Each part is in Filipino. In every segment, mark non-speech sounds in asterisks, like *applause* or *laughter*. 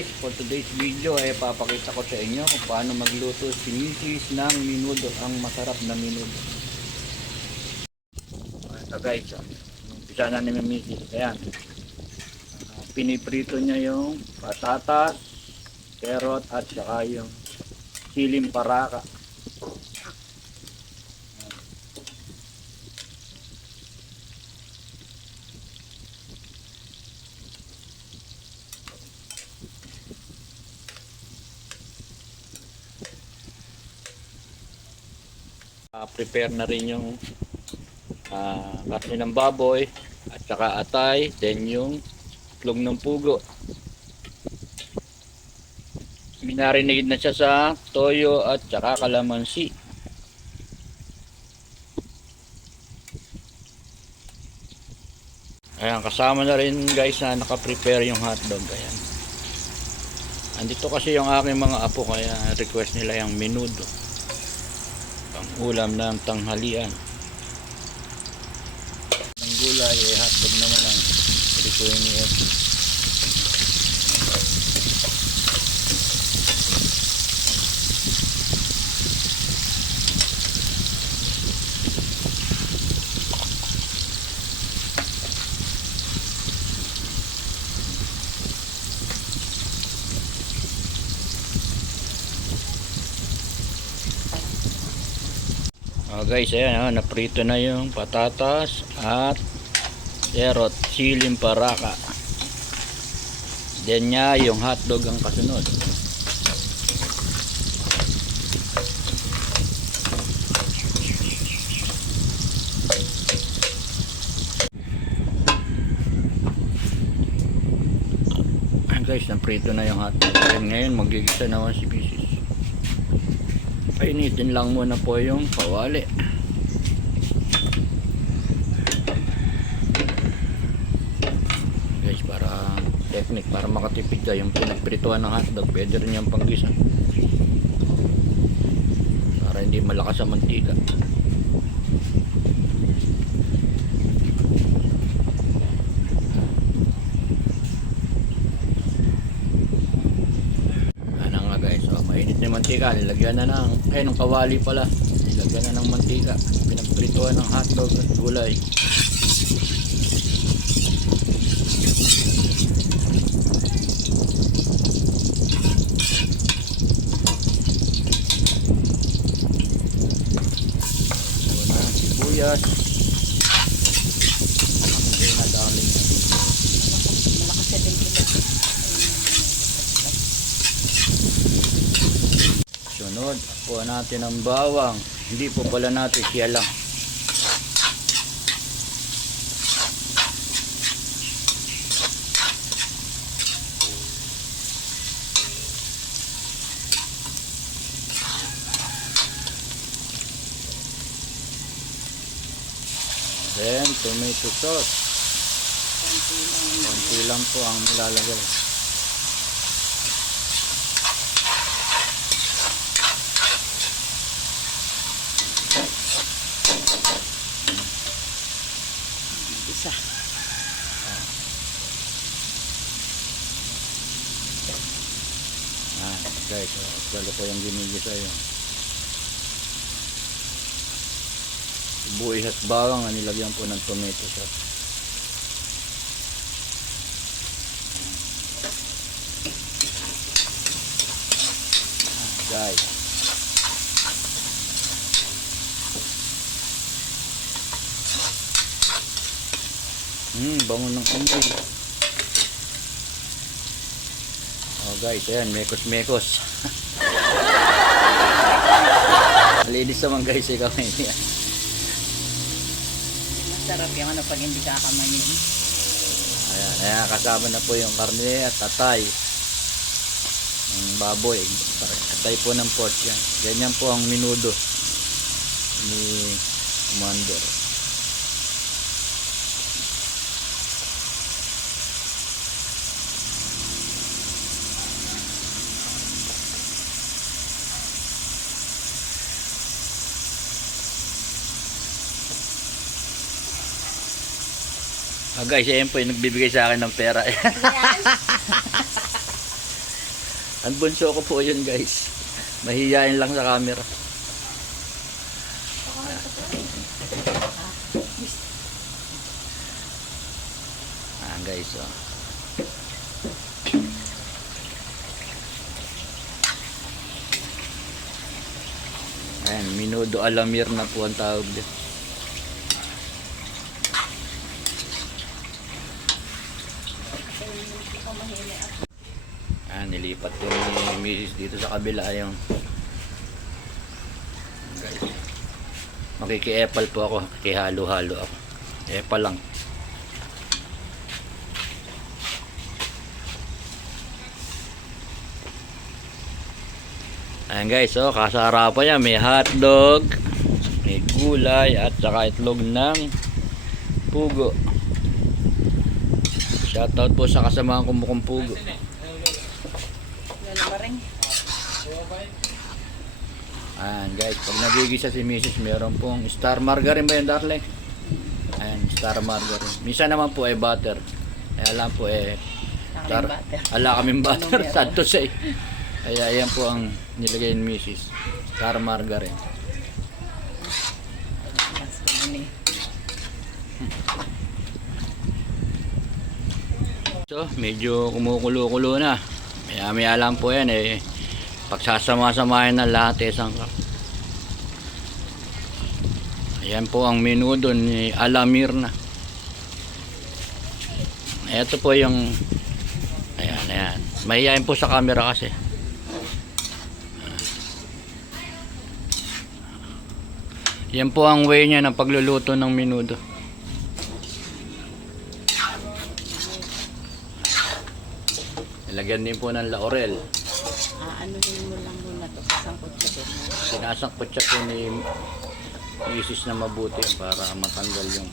for today's video ay papakita ko sa inyo kung paano magluto si Mrs. ng minudo, ang masarap na minudo. Ito guys, ah, umpisa na ni Mrs. Ayan. Ah, piniprito niya yung patatas, carrot at saka yung siling paraka. Prepare na rin yung uh, karne ng baboy at saka atay, then yung itlog ng pugo. Minarinade na siya sa toyo at saka kalamansi. Ayan, kasama na rin guys na nakaprepare yung hotdog. Ayan. Andito kasi yung aking mga apo kaya request nila yung menudo. Pang ulam ng tanghalian. Ng gulay, eh, hotdog naman ang prituin ni Oh guys, ayan, oh, naprito na yung patatas at carrot, siling paraka. Then niya yung hotdog ang kasunod. Guys, naprito na yung hotdog. Ngayon magigisa naman si. Painitin lang muna po yung kawali. Guys, para technique, para makatipid ka yung pinagprituan ng hotdog, pwede rin yung panggisa. Para hindi malakas ang mantika. Ano nga guys, so, mainit na yung mantika, nilagyan na ng, eh ng kawali pala, nilagyan na ng mantika, pinagprituan ng hotdog at gulay. So na, sibuyas. Hindi na darling. Malakas sa din sila. Po natin ang bawang. Hindi po pala natin siya lang. Then, tomato sauce. Konti lang po ang nilalagay. Isa. Ah, guys, oh, lalo ko yung ginigisa yun. Buhay at bawang na nilagyan po ng tomato sauce. Ah, guys. Hmm, bango ng amoy. Oh guys, ayan, mekos-mekos. Ladies *laughs* naman guys, ikaw hindi. Masarap yung ano pag hindi kakamayin. Ayan, ayan, kasama na po yung karne at tatay. Ang baboy, tatay po ng pork yan. Ganyan po ang minudo ni Commander. Ah guys, ayan po yung nagbibigay sa akin ng pera. *laughs* Ang bunso ko po yun guys. Mahihayin lang sa camera. Ah guys oh. Ayan, minudo alamir na po ang tawag dito. Ah, nilipat ko ni Mrs. dito sa kabila yung guys. Makiki-epal po ako, makikihalo-halo ako. Epal lang. Ayan guys, oh, kasarapan niya may hotdog, may gulay at saka itlog ng pugo. Shoutout po sa kasamahan kong mukhang pugo. Rin? Ayan guys, pag nagigisa si Mrs. meron pong star margarine ba yun darling? Ayan, star margarine. Minsan naman po ay butter. Ay alam po eh, star, ala kaming butter, Ano meron? sad to say. Kaya ayan po ang nilagay ni Mrs. Star margarine. So, medyo kumukulo-kulo na. Maya maya lang po yan eh. Pagsasama-samahin na lahat eh sangkap. Ayan po ang menudo ni Alamir na. Ito po yung Ayan, ayan. Mahihayin po sa camera kasi. Yan po ang way niya ng pagluluto ng menudo. Ilagyan din po ng laurel. Ah, yun mo lang muna to. Sasangkot ka din. Sinasangkot siya po ni misis na mabuti para matanggal yung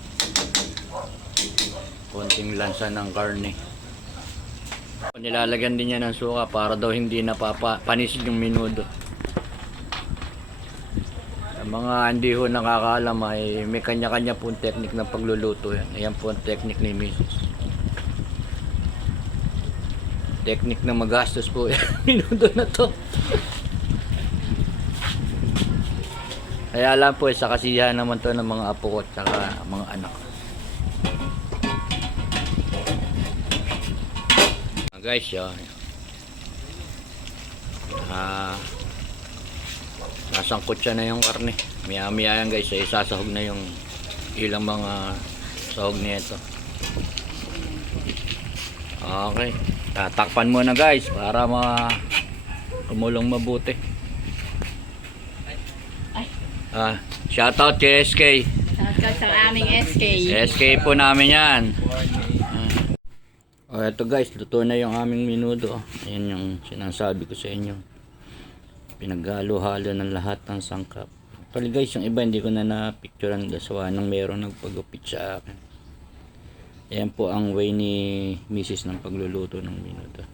konting lansa ng karne. Nilalagyan din niya ng suka para daw hindi napapanisid yung minudo. Ang mga hindi ho nakakaalam ay may kanya-kanya po technique ng pagluluto yan. Ayan po ang technique ni misis. Technique na magastos po *laughs* yan. minudo na to. Kaya alam po, eh, sa kasiyahan naman to ng mga apo ko at saka mga anak. Ah, guys, yun. Ah, nasangkot siya na yung karne. Maya-maya yan guys, eh, na yung ilang mga sahog nito. Okay. Tatakpan mo na guys para ma tumulong mabuti. Ah, shoutout kay SK. Shoutout sa aming SK. SK po namin yan. Oh, eto guys, luto na yung aming minudo. Ayan yung sinasabi ko sa inyo. Pinaghalo-halo ng lahat ng sangkap. Actually guys, yung iba hindi ko na na-picturean gasawa nang meron nagpagupit sa akin. Ayan po ang way ni Mrs. ng pagluluto ng minudo.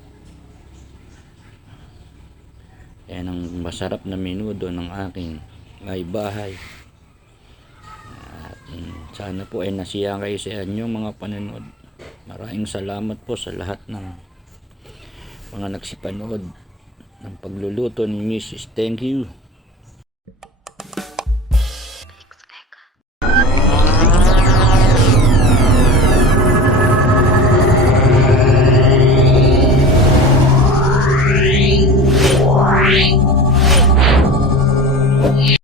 Ayan ang masarap na minudo ng aking may bahay. At, mm, sana po ay nasiya kayo sa inyo mga panonood. Maraming salamat po sa lahat ng mga nagsipanood ng pagluluto ni Mrs. Thank you.